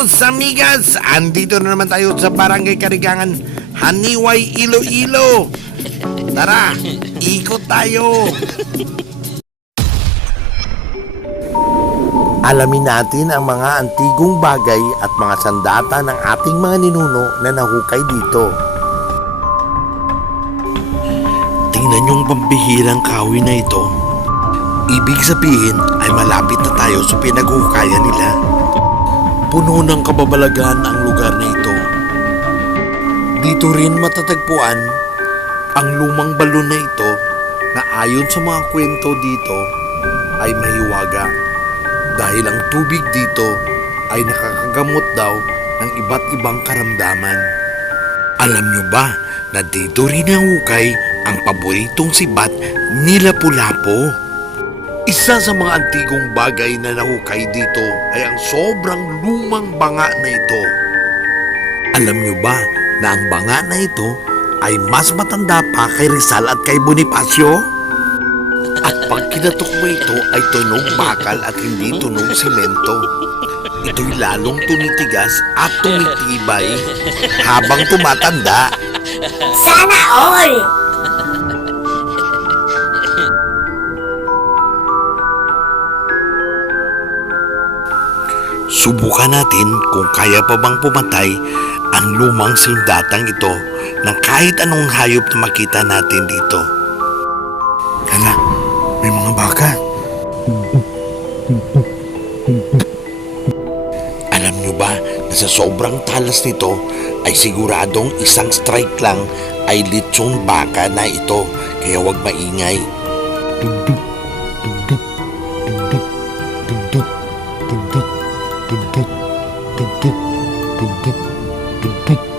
Amigos, amigas, andito na naman tayo sa Barangay Karigangan, Haniway, Iloilo. Tara, ikot tayo. Alamin natin ang mga antigong bagay at mga sandata ng ating mga ninuno na nahukay dito. Tingnan yung pambihirang kahoy na ito. Ibig sabihin ay malapit na tayo sa pinaghukayan nila. Puno ng kababalagan ang lugar na ito. Dito rin matatagpuan ang lumang balon na ito na ayon sa mga kwento dito ay mahiwaga dahil ang tubig dito ay nakakagamot daw ng iba't ibang karamdaman. Alam nyo ba na dito rin nahukay ang paboritong sibat ni Lapu-Lapu? Isa sa mga antigong bagay na nahukay dito ay ang sobrang lumang banga na ito. Alam nyo ba na ang banga na ito ay mas matanda pa kay Rizal at kay Bonifacio? At pag kinatok mo ito ay tunog bakal at hindi tunog simento. Ito'y lalong tumitigas at tumitibay habang tumatanda. Sana all! Subukan natin kung kaya pa bang pumatay ang lumang sindatang ito ng kahit anong hayop na makita natin dito. Hala, may mga baka. Alam nyo ba na sa sobrang talas nito ay siguradong isang strike lang ay litsong baka na ito, kaya huwag maingay. Tugtog, tugtog, tugtog, tugtog, tugtog, tugtog, tugtog, tugtog, tugtog.